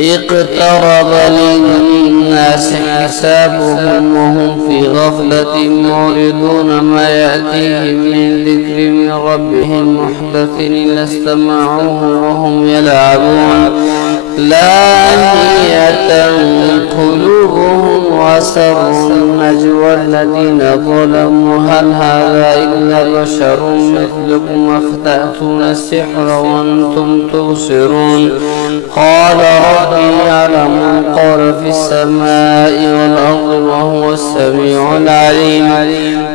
اقترب للناس حسابهم وهم في غفلة معرضون ما يأتيهم من ذكر من ربهم محدث إلا استمعوه وهم يلعبون لاهية قلوبهم وأسروا النجوى الذين ظلموا هل هذا إلا بشر مثلكم أفتأتون السحر وأنتم تبصرون قال ربي يعلم القول في السماء والأرض وهو السميع العليم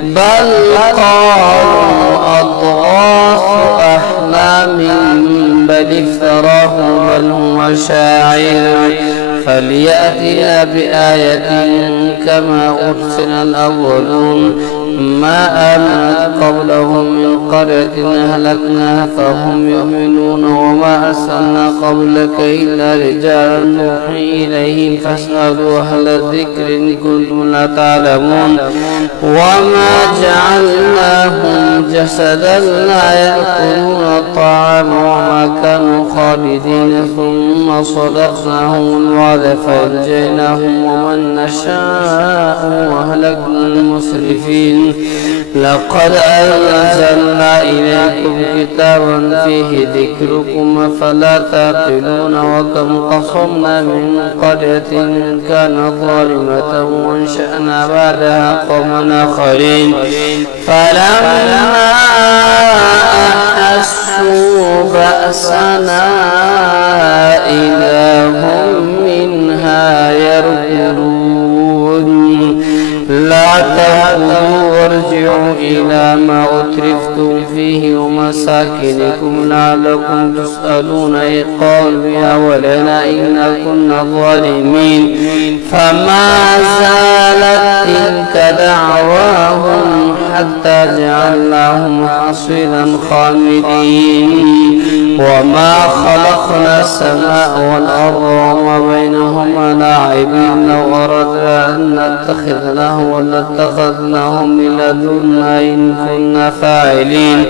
بل قالوا أضغاث أحلام بل افتراه بل هو شاعر فليأتنا بآية كما أرسل الأولون ما آمنت قبلهم من قرية أهلكناها فهم يؤمنون وما أرسلنا قبلك إلا رجالا نوحي إليهم فاسألوا أهل الذكر إن كنتم لا تعلمون وما جعلناهم جسدا لا يأكلون الطعام وما كانوا خالدين ثم صدقناهم الوعد فأنجيناهم ومن نشاء وأهلكنا المسرفين لقد أنزلنا إليكم كتابا فيه ذكركم فلا تعقلون وكم قصمنا من قرية كانت ظالمة وانشأنا بعدها قوما آخرين فلما أحسوا بأسنا إذا هم منها يركضون لا تأكلوا وارجعوا إلى ما أترفتم فيه ومساكنكم لعلكم تسألون قالوا يا ولنا إنا كنا ظالمين فما زالت تلك دعواهم حتى جعلناهم حصيدا خامدين وما خلقنا السماء والأرض وما بينهما لاعبين لو أردنا أن نتخذ لهوا لاتخذناه من لدنا إن كنا فاعلين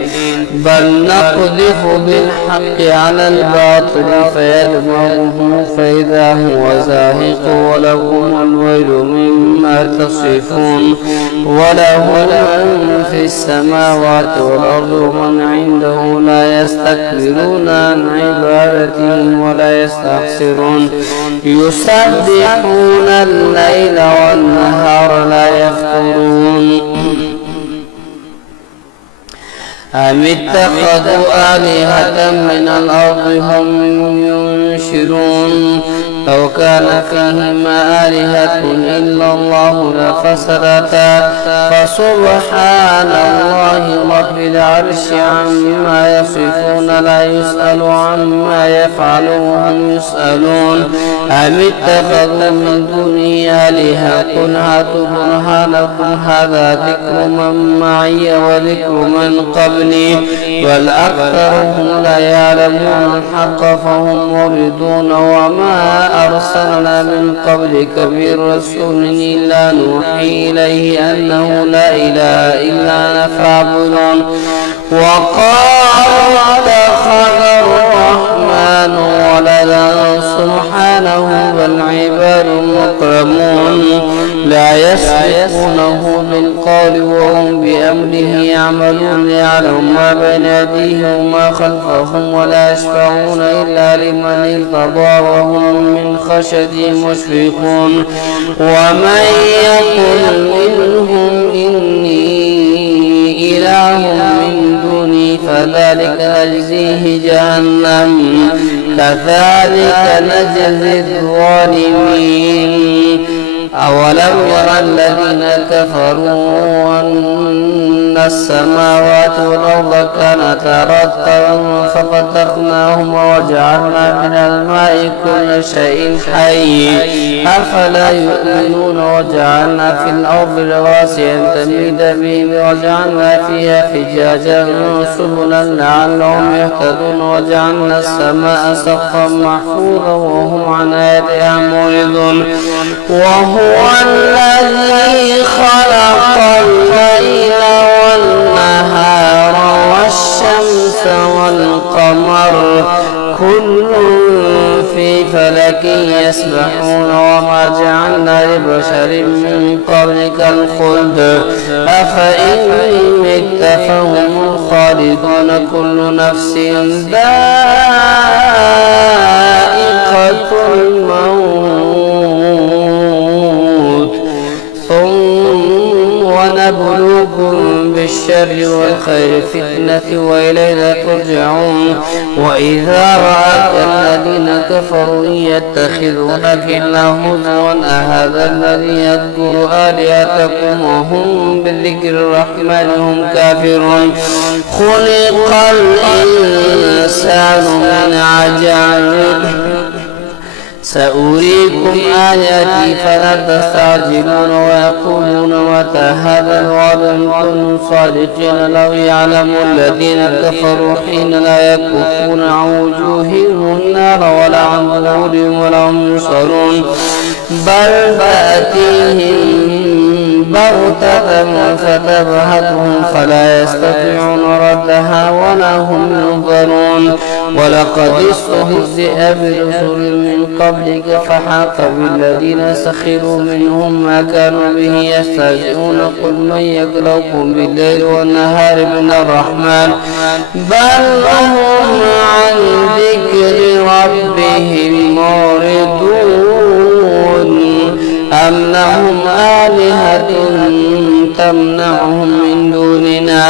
بل نقذف بالحق على الباطل فيدمغه فإذا هو زاهق ولكم الويل مما تصفون وله من في السماوات والأرض ومن عنده لا يستكبرون عن عبادته ولا يستحسرون يسبحون الليل والنهار لا يفترون أم اتخذوا آلهة من الأرض هم ينشرون لو كان فيهما آلهة إلا الله لفسدتا فسبحان الله رب العرش عما يصفون لا يسأل عما يفعل وهم يسألون أم اتخذوا من دونه آلهة قل هاتوا برهانكم هذا ذكر من معي وذكر من قبلي بل أكثرهم لا يعلمون الحق فهم موردون وما أرسلنا من قبلك من رسول إلا نوحي إليه أنه لا إله إلا أنا فاعبدون وقالوا اتخذ الرحمن ولدا سبحانه بل عباد مكرمون لا يسبقونه بالقول وهم بأمره يعملون يعلم ما بين يديه وما خلفهم ولا يشفعون إلا لمن ارتضى وهم من خشيته مشفقون ومن يقل منهم إني إله من دوني فذلك نجزيه جهنم كذلك نجزي الظالمين أولم يرى الذين كفروا أن السماوات والأرض كانتا رتقا ففتقناهما وجعلنا من الماء كل شيء حي أفلا يؤمنون وجعلنا في الأرض رواسي أن تميد بهم وجعلنا فيها فجاجا سبلا لعلهم يهتدون وجعلنا السماء سقفا محفوظا وهم عن آياتها معرضون وهو الذي خلق الليل والنهار والشمس والقمر كل في فلك يسبحون وما جعلنا لبشر من قبلك الخلد أفإن مت فهم الخالدون كل نفس ذائقة الموت ثم ونبلوكم بالشر والخير فتنة وإلينا ترجعون وإذا رأك الذين كفروا يتخذونك إلا هزوا أهذا الذي يذكر آلهتكم وهم بالذكر الرحمن هم كافرون خلق الإنسان من عجل سأريكم آياتي فلا تستعجلون ويقولون متى هذا الوعد إن كنتم صادقين لو يعلم الذين كفروا حين لا يكفون عن وجوههم النار ولا عن ظهورهم ولا هم ينصرون بل تأتيهم بغتة فتبهتهم فلا يستطيعون ردها ولا هم ينظرون ولقد استهزئ برسل من قبلك فحاق بالذين سخروا منهم ما كانوا به يستهزئون قل من يكلؤكم بالليل والنهار من الرحمن بل هم عن ذكر ربهم معرضون أم لهم آلهة تمنعهم من دوننا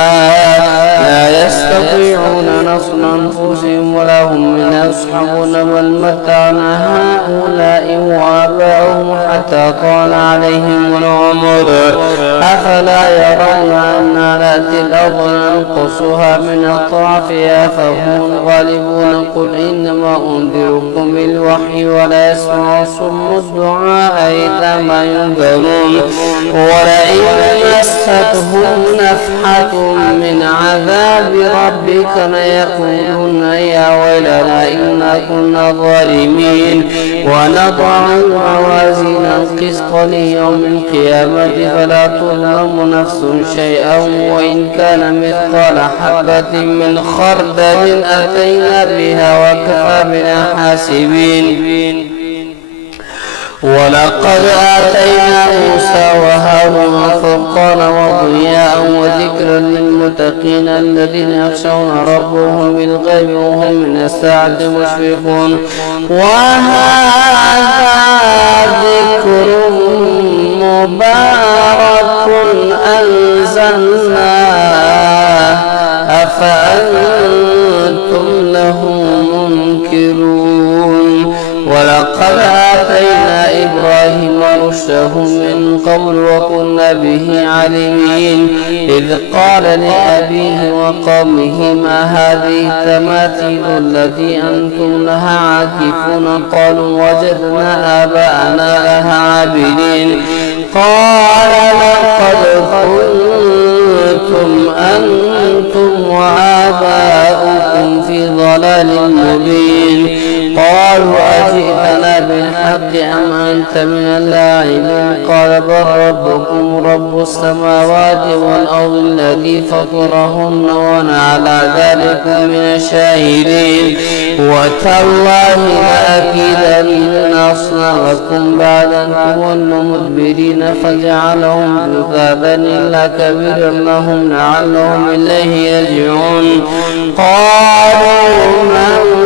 لا يستطيعون نصر أنفسهم ولا هم منا يصحبون بل متعنا هؤلاء وآباءهم حتى طال عليهم العمر أفلا يرون أنا نأتي الأرض ننقصها من أطرافها فهم الغالبون قل إنما أنذركم بالوحي ولا يسمع الصم الدعاء إذا ما ينذرون ولئن مستهم نفحة من عذاب ربك ليقولون يا ويلنا إنا كنا ظالمين ونضع الموازين القسط ليوم القيامة فلا تظلم نفس شيئا وإن كان مثقال حبة من خردل أتينا بها وكفى بنا حاسبين ولقد آتينا موسى وهارون فرقانا وضياء وذكرا للمتقين الذين يخشون ربهم بالغيب وهم من الساعة مشفقون وهذا ذكر مبارك أنزلناه أفأنتم له منكرون ولقد آتينا إبراهيم رشده من قبل وكنا به عليمين إذ قال لأبيه وقومه ما هذه التماثيل التي أنتم لها عاكفون قالوا وجدنا آباءنا لها عابدين قال لقد كنتم أنتم وآباؤكم في ضلال مبين قالوا أجئتنا بالحق أم أنت من اللاعبين قال بل ربكم رب السماوات والأرض الذي فطرهن وأنا على ذلك من الشاهدين وتالله لأكيدن أصنامكم بعد أن تولوا مدبرين فجعلهم جذابا إلا كبيرا لهم لعلهم إليه يرجعون قالوا من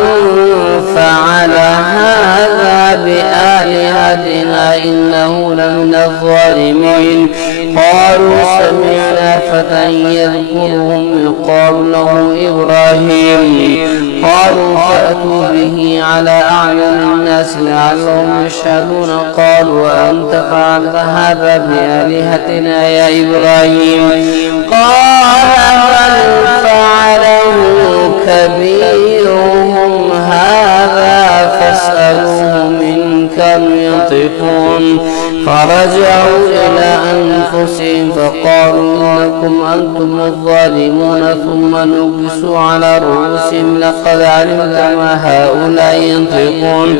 فعل هذا بآلهتنا إنه لمن الظالمين قالوا سمعنا فتى يذكرهم يقال له إبراهيم قالوا فأتوا به على أعين الناس لعلهم يشهدون قالوا أنت فعلت هذا بآلهتنا يا إبراهيم قال بل فعله كبيرهم هذا فاسألوهم إن كانوا ينطقون فرجعوا إلى أنفسهم فقالوا إنكم أنتم الظالمون ثم نكسوا على رؤوسهم لقد علمت ما هؤلاء ينطقون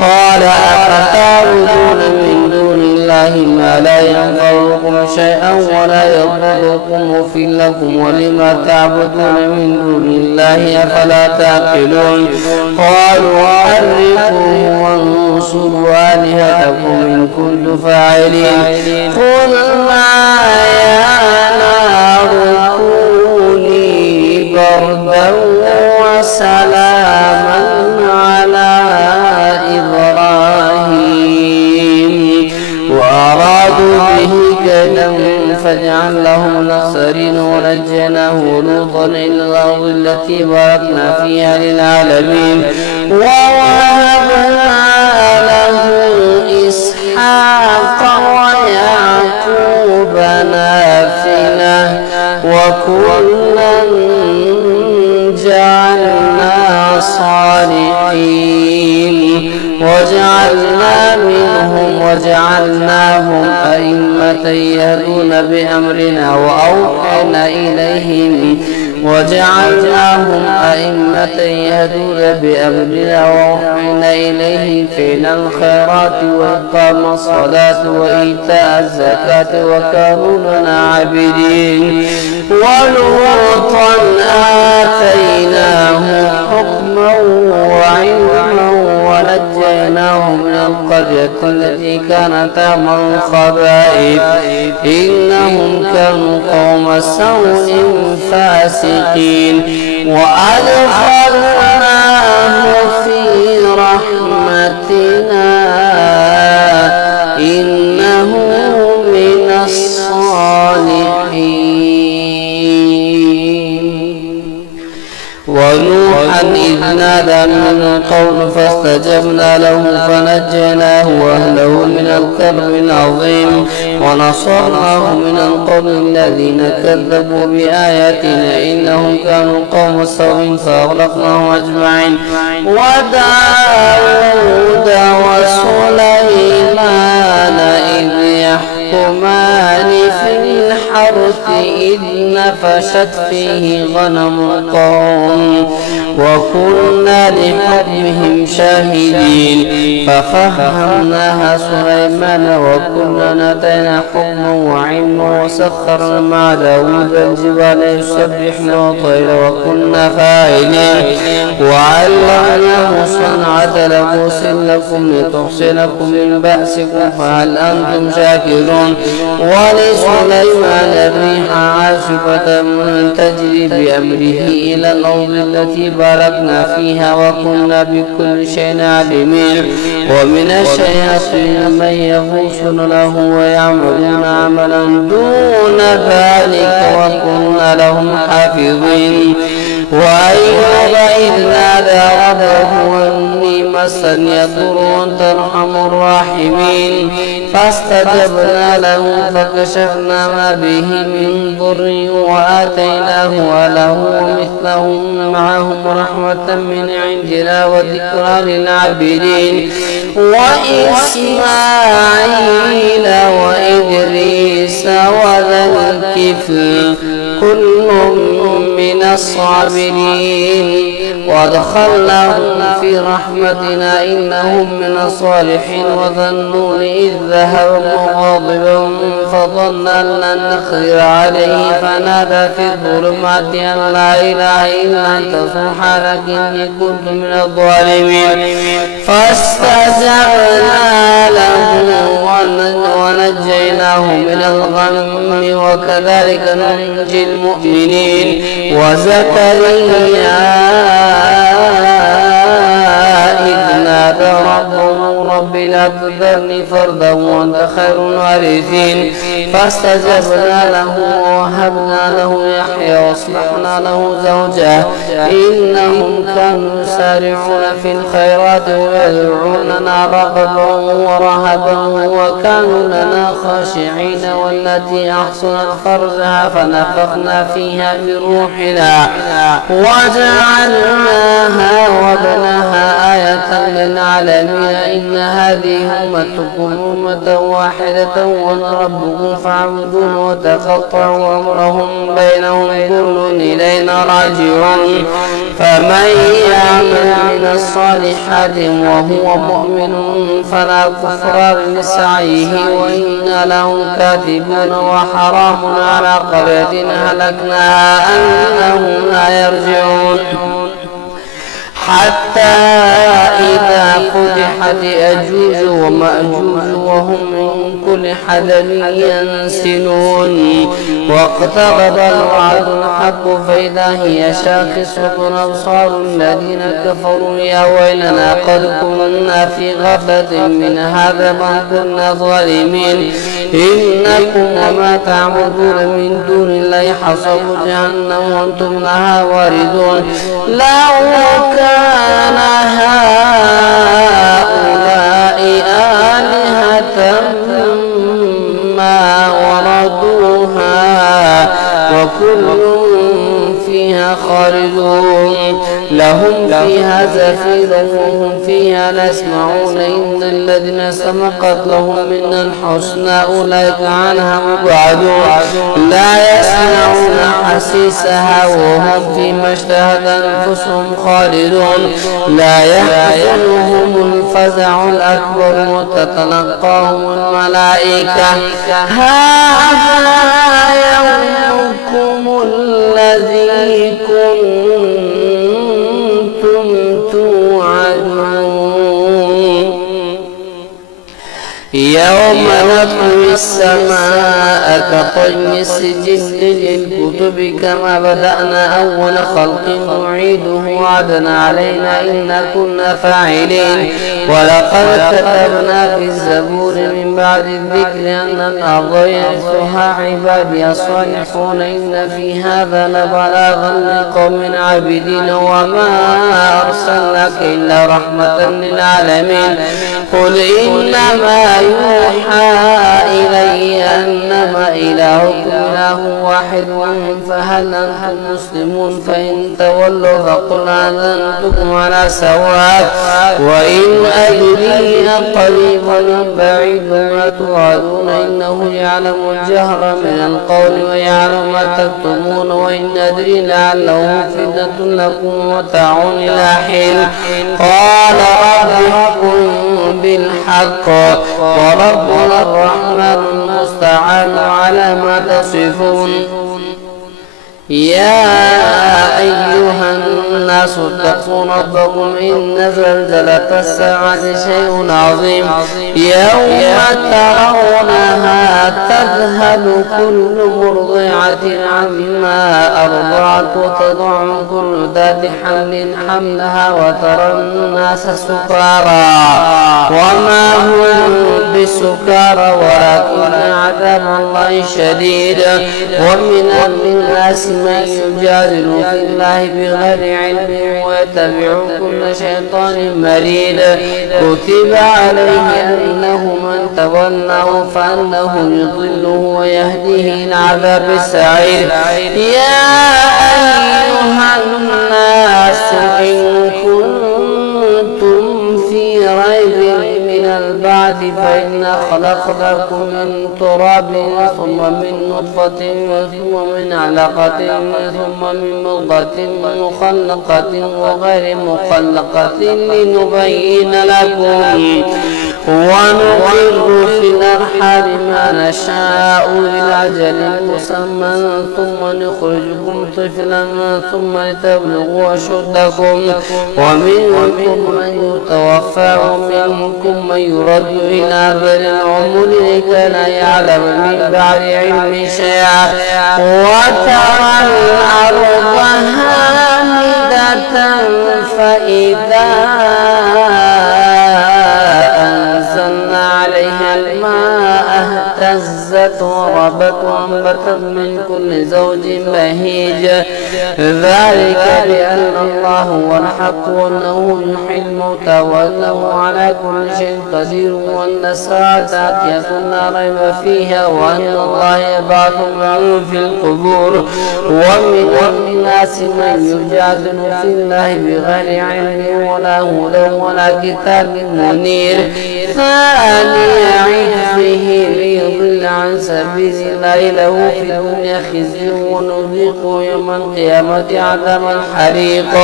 قال أفتعبدون من دون الله ما لا ينفعكم شيئا ولا يضركم أف لكم ولما تعبدون من دون الله أفلا تعقلون قالوا حرقوه وانصروا آلهتكم إن كنتم فاعلين قلنا يا نار كوني بردا وسلاما على إبراهيم وأرادوا به كيدا فجعلناهم الأخسرين ونجيناه ولوطا إلى الأرض التي باركنا فيها للعالمين ووهبنا له إسحاق ويعقوب نافلة وكلا جعلنا صالحين وجعلناهم أئمة يهدون بأمرنا وأوحينا إليهم فعل الخيرات وإقام الصلاة وإيتاء الزكاة وكانوا لنا عابدين ولوطا آتيناه حكما وعلما ونجيناه من القرية التي كانت تعمل الخبائث إنهم كانوا قوم سوء فاسقين وأدخلناه في رحمتنا إنه من الصالحين ونوحا إذ نادى من قوم فاستجبنا له فنجيناه وأهله من الكرب العظيم ونصرناه من القوم الذين كذبوا بآياتنا إنهم كانوا قوم سوء فأغرقناهم أجمعين وداود وسليمان إذ يحكمان في الحرث إذ نفشت فيه غنم القوم وكنا لحكمهم شاهدين ففهمناها سليمان وكنا آتينا حكما وعلما وسخرنا مع داود الجبال يسبحن والطير وكنا فاعلين وعلمناه صنعة لبوس لكم لتحصنكم من بأسكم فهل أنتم شاكرون ولسليمان الريح عاصفة تجري بأمره إلى الأرض التي باركنا فيها وكنا بكل شيء عالمين ومن الشياطين من يغوصون له ويعملون عملا دون ذلك وكنا لهم حافظين وأيوب إذ نادى ربه أني مسني الضر وأنت أرحم الراحمين فاستجبنا له فكشفنا ما به من ضر وآتيناه أهله ومثلهم معهم رحمة من عندنا وذكرى للعابدين وإسماعيل وإدريس وذا الكفل كل من الصابرين وادخلناهم في رحمتنا إنهم من الصالحين وظنون إذ ذهب مغاضبا فظن أن لن نقدر عليه فنادى في الظلمات أن لا إله إلا أنت سبحانك إني كنت من الظالمين فاستجبنا له ونجيناه من الغم وكذلك ننجي المؤمنين وزكريا إذ نادى ربه رب لا تذرني فردا وأنت خير الوارثين فاستجبنا له ووهبنا له يحيى واصلحنا له زوجه إنهم كانوا يسارعون في الخيرات ويدعوننا رغبا ورهبا وكانوا لنا خاشعين والتي أحصنت فرجها فنفخنا فيها بروحنا وجعلناها وابنها آية للعالمين إن هذه أمتكم أمة واحدة وأنا ربكم فاعبدون وتقطعوا أمرهم بينهم كل إلينا راجعون فمن يعمل من الصالحات وهو مؤمن فلا كفران لسعيه وإنا لهم كاتبون وحرام على قرية هلكناها أنهم لا يرجعون حتى إذا فتحت يأجوج ومأجوج وهم من كل حدب ينسلون واقترب الوعد الحق فإذا هي شاخصة أبصار الذين كفروا يا ويلنا قد كنا في غفلة من هذا ما كنا ظالمين إنكم وما تعبدون من دون الله حصب جهنم وأنتم لها واردون لو كان هؤلاء آلهة ما وردوها وكل فيها خالدون لهم فيها زفير وهم فيها لا يسمعون إن الذين سبقت لهم منا الحسنى أولئك عنها مبعدون لا يسمعون حسيسها وهم فيما اشتهت أنفسهم خالدون لا يحزنهم الفزع الأكبر وتتلقاهم الملائكة هذا يومكم الذي كنتم توعدون يوم نطوي السماء كطي السجل للكتب كما بدأنا أول خلق نعيده وعدنا علينا إنا كنا فاعلين ولقد كتبنا في الزبور من بعد الذكر أن الأرض يرثها عبادي الصالحون إن في هذا لبلاغا لقوم عابدين وما أرسلناك إلا رحمة للعالمين قل إنما يوحى إلي أنما إلهكم إله واحد فهل أنتم مسلمون فإن تولوا فقل آذنتكم على سواء وإن أدري أقريب أم بعيد ما توعدون إنه يعلم الجهر من القول ويعلم ما تكتمون وإن أدري لعله فتنة لكم ومتاع إلى حين قال رب احكم بالحق وربنا الرحمن المستعان على ما تصفون يا أيها الناس اتقوا ربكم إن زلزلة الساعة شيء عظيم يوم ترونها تذهل كل مرضعة عما أرضعت وتضع كل ذات حمل حملها وترى الناس سكارى وما هم بسكارى ولكن عذاب الله شديد ومن الناس من يجادل في الله بغير علم ويتبع كل شيطان مريد كتب عليه أنه من تولاه فأنه يضله ويهديه إلى عذاب السعير يا أيها الناس إن كنتم في ريب من البعث فإنا خلقناكم من تراب ثم من نطفة ثم من علقة ثم من مضغة مخلقة وغير مخلقة لنبين لكم ونقر في الأرحام ما نشاء إلى أجل مسمى ثم نخرجكم طفلا ثم لتبلغوا أشدكم ومنكم من يتوفى ومنكم من يرد إلى أرذل العمر لكي لا يعلم من بعد علم شيئا وترى الأرض هامدة فإذا أنزلنا عليها الماء اهتزت وربت وأنبتت من كل زوج بهيج ذلك بأن الله هو الحق وأنه يحيي الموتى وأنه على كل شيء قدير وأن الساعة آتية لا ريب فيها وأن الله يبعث من في القبور ومن الناس من يجادل في الله بغير علم ولا هدى ولا كتاب منير ثاني عزه ليضل عن سبيل الله له في الدنيا خزي ونذيقه يوم القيامة عذاب الحريق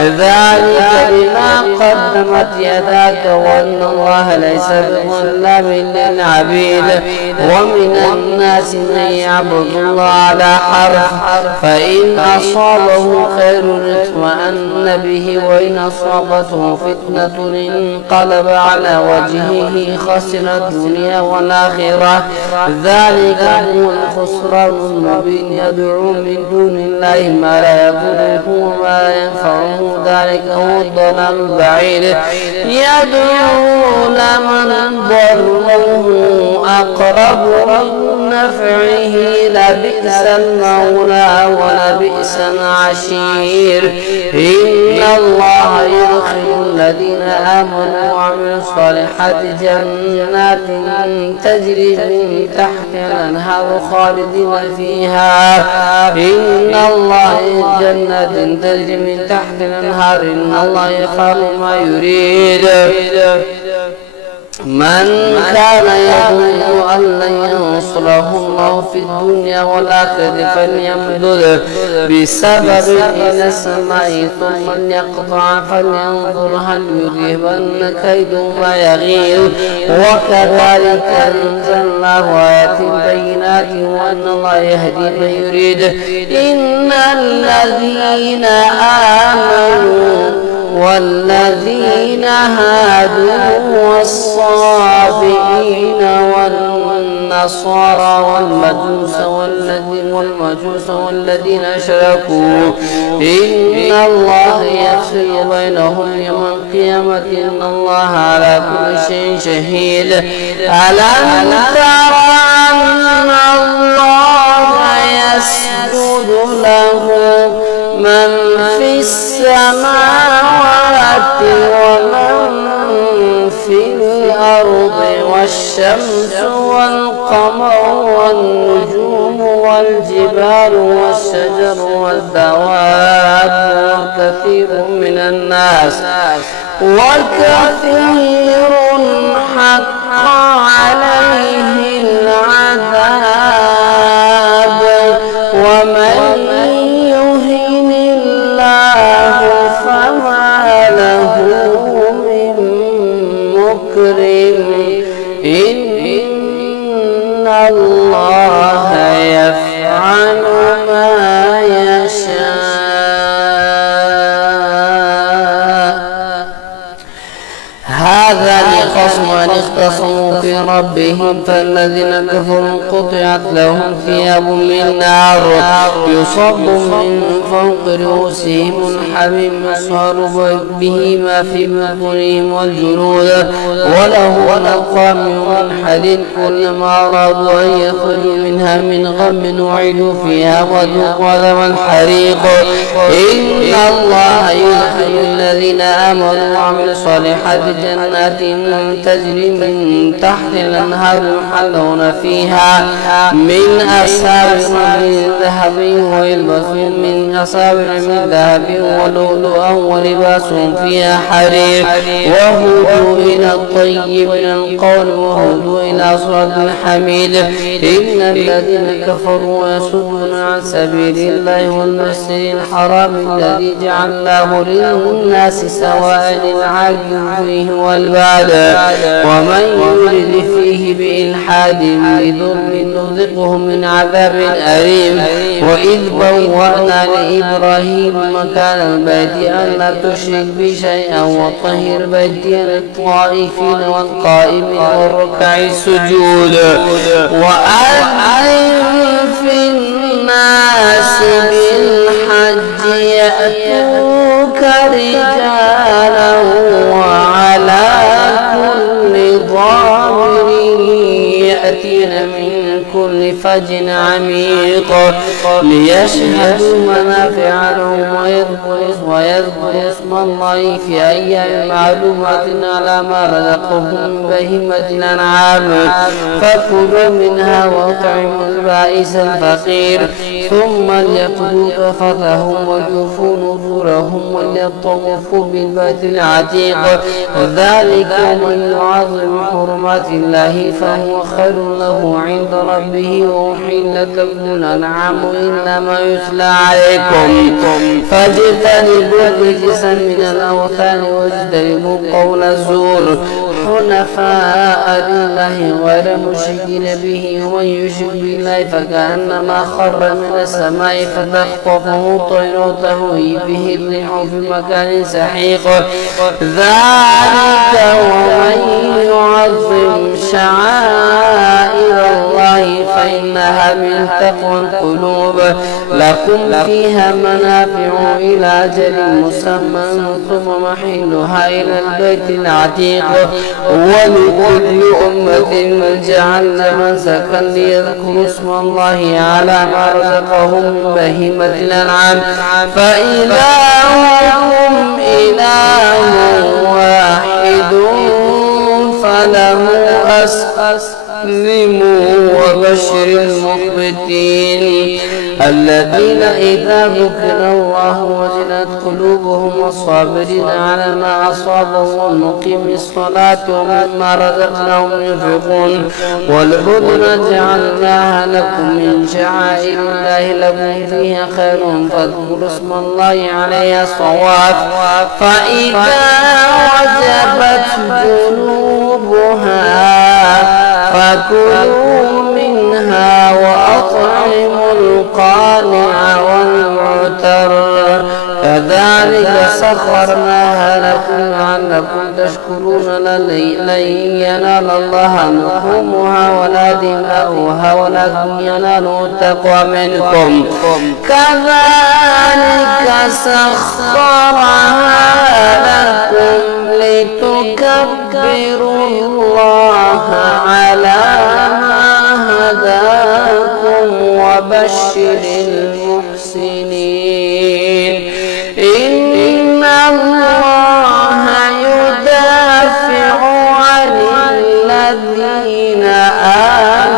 ذلك بما قدمت يداك وأن الله ليس بظلام للعبيد ومن الناس من يعبد الله على حرف، فإن أصابه خير اطمأن به، وإن أصابته فتنة انقلب على وجهه خسر الدنيا والآخرة. ذلك هو الخسران المبين. يدعو من دون الله ما لا يضره وما ينفعه، ذلك هو الضلال البعيد. يدعو لمن ضره أقرب من نفعه، لبئس المولى ولبئس العشير. إن الله يدخل الذين آمنوا وعملوا الصالحات جنات تجري من تحتها الأنهار خالدين فيها. إن الله جنات تجري من تحت الأنهار، إن الله يفعل ما يريد. من كان يظن أن لن ينصره الله في الدنيا والآخرة فليمدد بسبب إلى السماء ثم ليقطع فلينظر هل يذهبن كيده ما يغيظ. وكذلك أنزلناه آيات بينات وأن الله يهدي من يريد. إن الذين آمنوا والذين هادوا والصابئين والنصارى والمجوس والذين أشركوا إن الله يفصل بينهم يوم القيامة، إن الله على كل شيء شهيد. ألم تر أن الله يسجد له من في السماوات ومن في الأرض، والشمس والقمر والنجوم والجبال والشجر والدواب وكثير من الناس وكثير حق عليه العذاب. ومن يهن الله فما له من مكرم. إن الله يفعل ما يشاء. هذا لخصمان اختصموا في ربهم، فالذين كفروا قطعت لهم ثياب من نار يصب من فوق رؤوسهم الحميم يصهر به ما في بطونهم والجلود، ولهم أقوام من حديد كلما أرادوا أن يخرجوا منها من غم أعيدوا فيها وذوقوا عذاب الحريق. إن الله يدخل الذين آمنوا وعملوا الصالحات جنات تجري من تحت الأنهار يحلون فيها من أساور من ذهب ويلبسون من أساور من ذهب ولؤلؤا ولباسهم فيها حرير. وهدوا إلى الطيب من القول وهدوا إلى صراط الحميد. إن الذين كفروا ويصدون عن سبيل الله والمسجد الحرام الذي جعلناه للناس سواء العاكف فيه والباد، ومن يرد فيه بإلحاد بظلم نذقه من عذاب أليم. وإذ بوأنا لإبراهيم مكان البيت ألا تشرك بي شيئا وطهر بيتي للطائفين والقائمين والركع السجود. وأذن في الناس بالحج يأتوك رجالا وعلى كل ضامر يأتين من كل فج عميق ليشهدوا منافع لهم ويذكروا اسم الله في أيام معلومات على ما رزقهم من بهيمة الأنعام فكلوا منها وأطعموا البائس الفقير ثم ليقضوا تفثهم وليوفوا نذورهم وليطوفوا بالبيت العتيق. ذلك من يعظم حرمات الله فهو خير له عند ربه. وأحلت لكم الأنعام إلا ما يتلى عليكم فاجتنبوا الرجس من الأوثان واجتنبوا قول الزور. حنفاء لله غير مشركين به، ومن يشرك بالله فكأنما خر من السماء فتخطفه الطير وتهوي به الريح في مكان سحيق. ذلك ومن يعظم شعائر الله فإنها من تقوى القلوب. لكم فيها منافع إلى أجل مسمى ثم محلها إلى البيت العتيق. ولكل أمة جعلنا منسكا ليذكروا اسم الله على ما رزقهم من بهيمة الأنعام فإلهكم إله واحد فله أسلموا. وبشر المخبتين الذين إذا ذكر الله وجلت قلوبهم والصابرين على ما أصابهم والمقيم الصلاة ومما رزقناهم ينفقون. والبدن جعلناها لكم من شعائر الله لكم فيها خير فاذكروا اسم الله عليها صواف. فإذا وجبت جنوبها فكلوا منها وأطعموا القانع والمعتر كذلك سخرناها لكم لعلكم تشكرون. لن ينال الله لحومها ولا دماؤها ولكن يناله التقوى منكم. كذلك سخرها لكم لتكبروا الله على ما هداكم. وبشر المحسنين إن الله يدافع عن الذين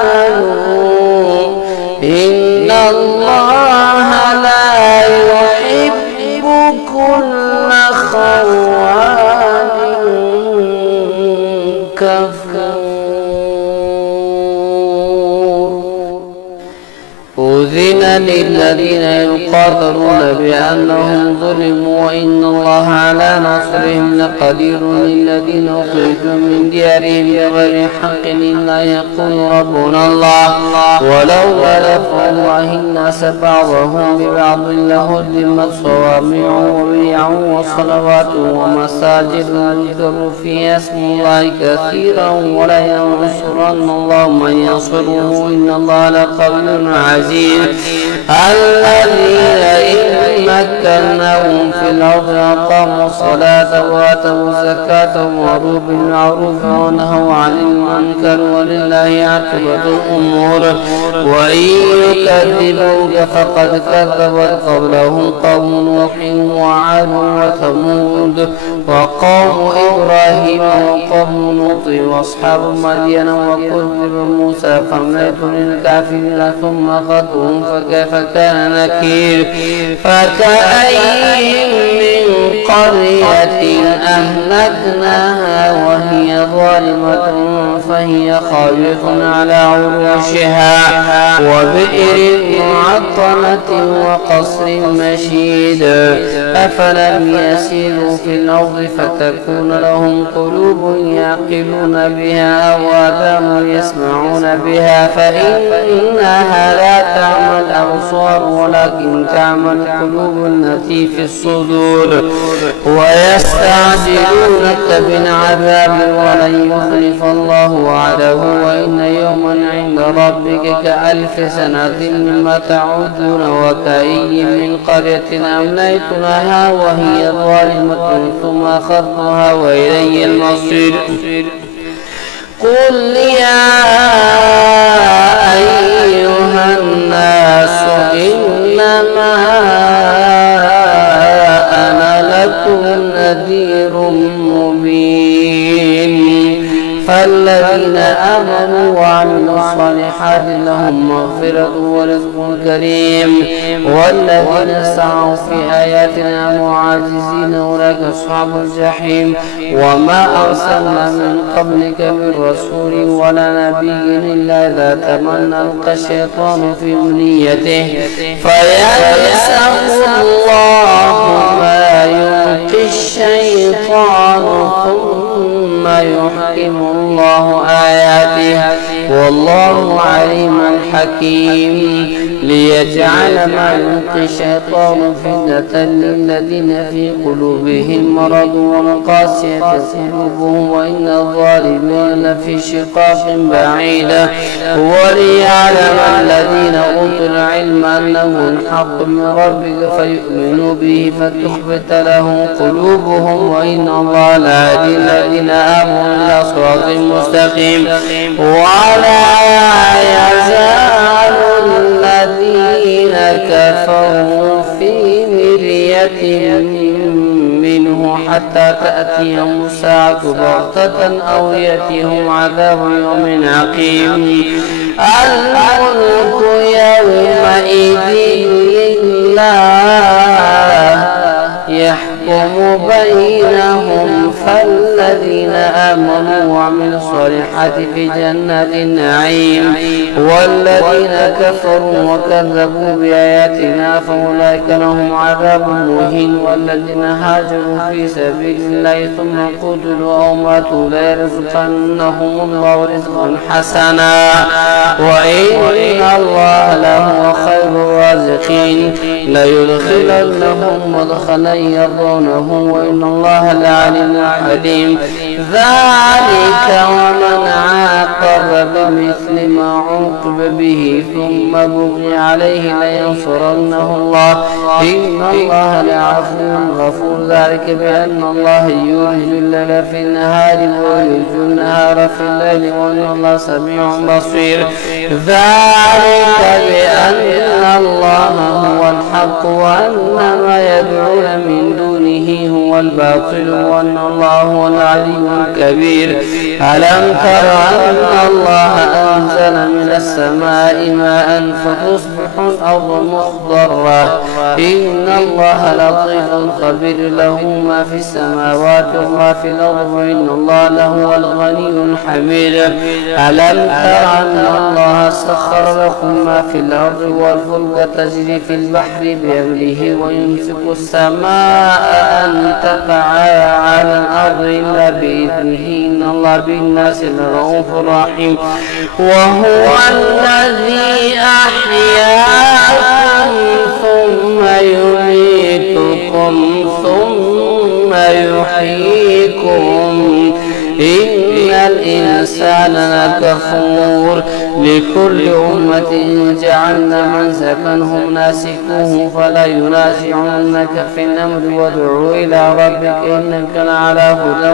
آمنوا إن الله لا يحب كل خوان كفور. أذن للذين يقاتلون بأنهم ظلموا وإن الله على نصرهم لقدير. للذين أخرجوا من ديارهم بغير حق إلا يقول ربنا الله ولولا دفع الله الناس بعضهم ببعض لهدمت صوامع وبيع وصلوات ومساجد يذكر فيها اسم الله كثيرا ولا ينصرن الله من ينصره إن الله لقوي عزيز. الذين إن مكناهم في الأرض أقاموا الصلاة وآتوا الزكاة وأمروا بالمعروف ونهوا عن المنكر ولله عاقبة الأمور. وإن يكذبوك فقد كذبت قبلهم قوم نوح وعاد وثمود وقوم إبراهيم وقوم لوط وأصحاب مدين وكذب موسى فأمليت للكافرين ثم أخذتهم فكيف كان نكير. فكأين من قرية أهلكناها وهي ظالمة فهي خاوية على عروشها وبئر معطلة وقصر مشيد. أفلم يسيروا في الأرض فتكون لهم قلوب يعقلون بها أو آذان يسمعون بها فإنها لا تعمى الأبصار ولكن تعمى القلوب التي في الصدور. ويستعجلونك بالعذاب ولن يخلف الله وعده وإن يوما عند ربك كألف سنة مما تعودون. وكأي من قرية أمليت لها وهي ظالمة ثم أخذتها وإلي المصير. قل يا أيها الناس إنما أنا لكم نذير مبين. فالذين آمنوا وعملوا الصالحات لهم مغفرة ورزق كريم والذين سعوا في آياتنا معاجزين أولئك أصحاب الجحيم. وما أرسلنا من قبلك من رسول ولا نبي إلا إذا تمنى ألقى الشيطان في أمنيته فينسخ الله ما يلقي الشيطان ثم ثم يحكم الله آياته والله عليم حكيم ليجعل ما يلقي الشيطان فتنة للذين في قلوبهم مرض والقاسية قلوبهم وإن الظالمين لفي شقاق بعيد وليعلم الذين أوتوا العلم أنه الحق من ربك فيؤمنوا به فتخبت له قلوبهم وإن الله لهادي الذين آمنوا إلى صراط مستقيم ولا يزال الذين كفروا في مرية منه حتى تأتيهم الساعة بغتة أو يأتيهم عذاب يوم عقيم الملك يومئذ لله يحكم بينهم فالذين آمنوا وعملوا الصالحات في جنات النعيم والذين كفروا وكذبوا بآياتنا فأولئك لهم عذاب مهين والذين هاجروا في سبيل الله ثم قتلوا أو ماتوا ليرزقنهم الله رزقا حسنا وإن الله لهو خير الرازقين ليدخلنهم مدخلا يرضونه وإن الله لعليم حليم ذلك ومن عاقب بمثل ما عوقب به ثم بغي عليه لينصرنه الله إن الله لعفو غفور ذلك بأن الله يولج الليل في النهار ويولج النهار في الليل وإن الله سميع بصير ذلك بأن الله هو الحق وأن ما يدعون من دونه هو الباطل وأن الله هو العلي الكبير ألم تر أن الله أنزل من السماء ماء فتصبح الأرض مخضرة إن الله لطيف خبير له ما في السماوات وما في الأرض وإن الله لهو الغني الحميد ألم تر أن الله سخر لكم ما في الأرض والفلك تجري في البحر بأمره ويمسك السماء أن تقع على الأرض إلا بإذنه إن الله بالناس لرؤوف رحيم وهو الذي أحياكم ثم يميتكم ثم يحييكم إن الإنسان لكفور لكل أمة جعلنا منسكا هم ناسكوه فلا ينازعنك في الأمر وادع إلى ربك إنك لعلى هدى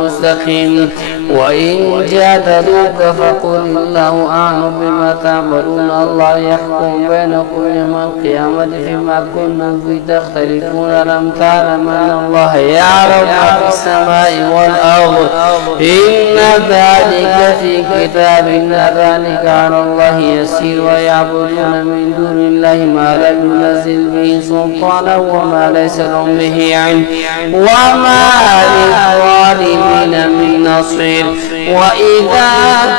مستقيم وإن جادلوك فقل الله أعلم بما تعملون الله يحكم بينكم يوم القيامة فيما كنتم فيه تختلفون لم تعلم أن الله يعلم ما في السماء والأرض إن ذلك في كتاب إن ذلك على الله يسير ويعبدون من دون الله ما لم ينزل به سلطانا وما ليس لهم به علم وما للظالمين من نصير وإذا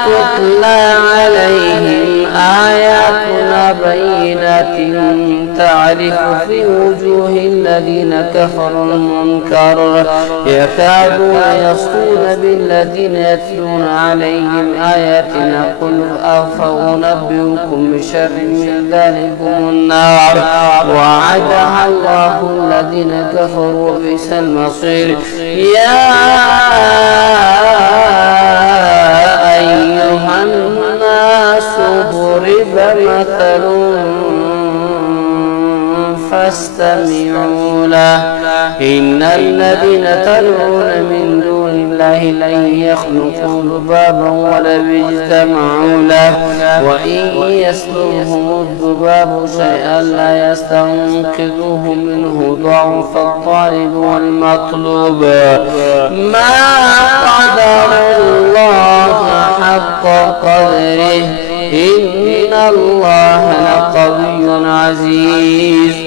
تتلى عليهم آياتنا بينات تعرف في وجوه الذين كفروا المنكر يكادون يسطون بالذين يتلون عليهم آياتنا قل أفأنبئكم بشر من ذلكم النار وعدها الله الذين كفروا وبئس المصير يا أيها الناس ضرب مثل فاستمعوا له إن الذين تدعون من دون الله لن يخلقوا ذبابا ولو اجتمعوا له وإن يسلبهم الذباب شيئا لا يستنقذوه منه ضعف الطالب والمطلوب ما قدر الله حق قدره إن الله لقوي عزيز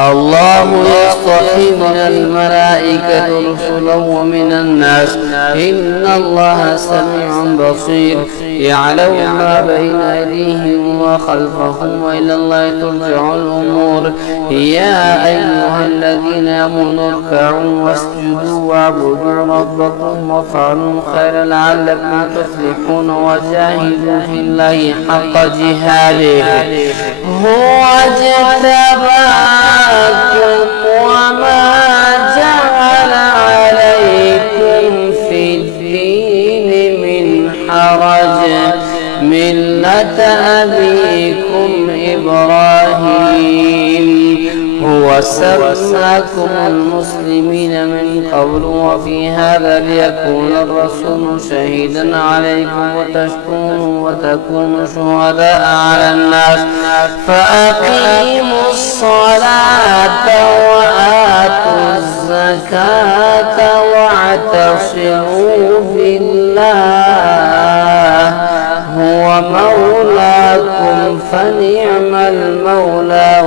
الله يصطفي من الملائكة رسلا ومن الناس إن الله سميع بصير يعلم ما بين أيديهم وخلفهم وإلى الله ترجع الأمور يا أيها الذين آمنوا اركعوا واسجدوا واعبدوا ربكم وافعلوا خيرا لعلكم تفلحون وجاهدوا في الله حق جهاده هو اجتباكم وما جعل عليكم في الدين من حرج ملة أبيكم إبراهيم هو سماكم المسلمين من قبل وفي هذا ليكون الرسول شهيدا عليكم وتكونوا شهداء على الناس فأقيموا الصلاة وآتوا الزكاة واعتصموا بالله هو مولاكم فنعم المولى